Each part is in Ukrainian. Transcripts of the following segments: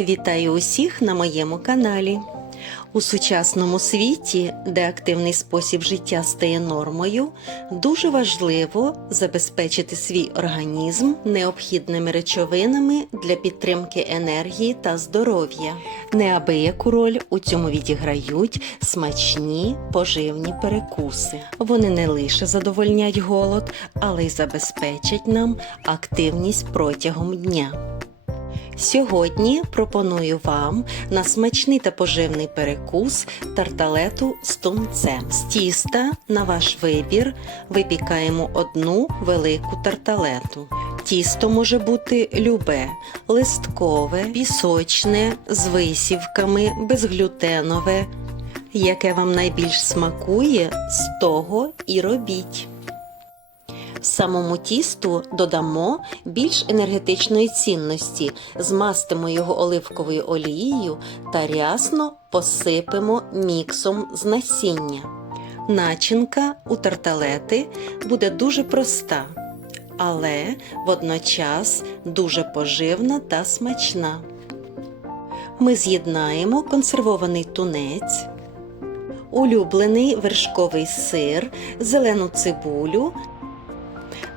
Вітаю усіх на моєму каналі. У сучасному світі, де активний спосіб життя стає нормою, дуже важливо забезпечити свій організм необхідними речовинами для підтримки енергії та здоров'я. Неабияку роль у цьому відіграють смачні поживні перекуси. Вони не лише задовольнять голод, але й забезпечать нам активність протягом дня. Сьогодні пропоную вам на смачний та поживний перекус тарталету з тунцем. З тіста на ваш вибір випікаємо одну велику тарталету. Тісто може бути любе, листкове, пісочне, з висівками, безглютенове. Яке вам найбільш смакує, з того і робіть. Самому тісту додамо більш енергетичної цінності, змастимо його оливковою олією та рясно посипемо міксом з насіння. Начинка у тарталети буде дуже проста, але водночас дуже поживна та смачна. Ми з'єднаємо консервований тунець, улюблений вершковий сир, зелену цибулю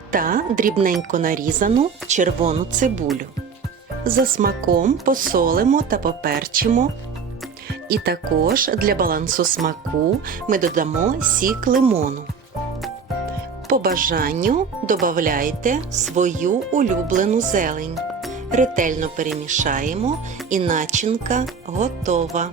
та дрібненько нарізану червону цибулю. За смаком посолимо та поперчимо. І також для балансу смаку ми додамо сік лимону. По бажанню додавайте свою улюблену зелень. Ретельно перемішаємо і начинка готова.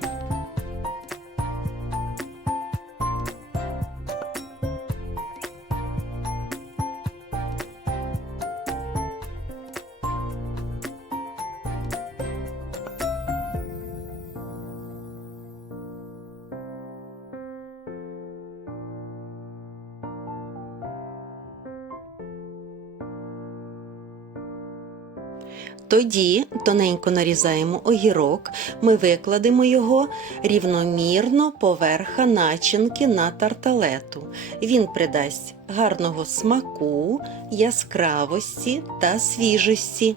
Тоді тоненько нарізаємо огірок, ми викладемо його рівномірно поверха начинки на тарталету. Він придасть гарного смаку, яскравості та свіжості.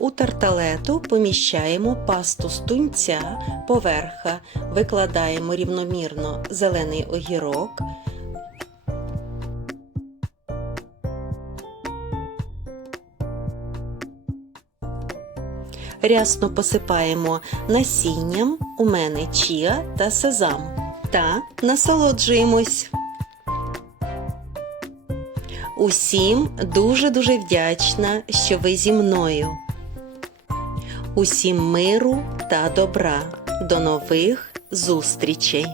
У тарталету поміщаємо пасту з тунця поверха, викладаємо рівномірно зелений огірок. Рясно посипаємо насінням, у мене чіа та сезам. Та насолоджуємось. Усім дуже-дуже вдячна, що ви зі мною. Усім миру та добра. До нових зустрічей!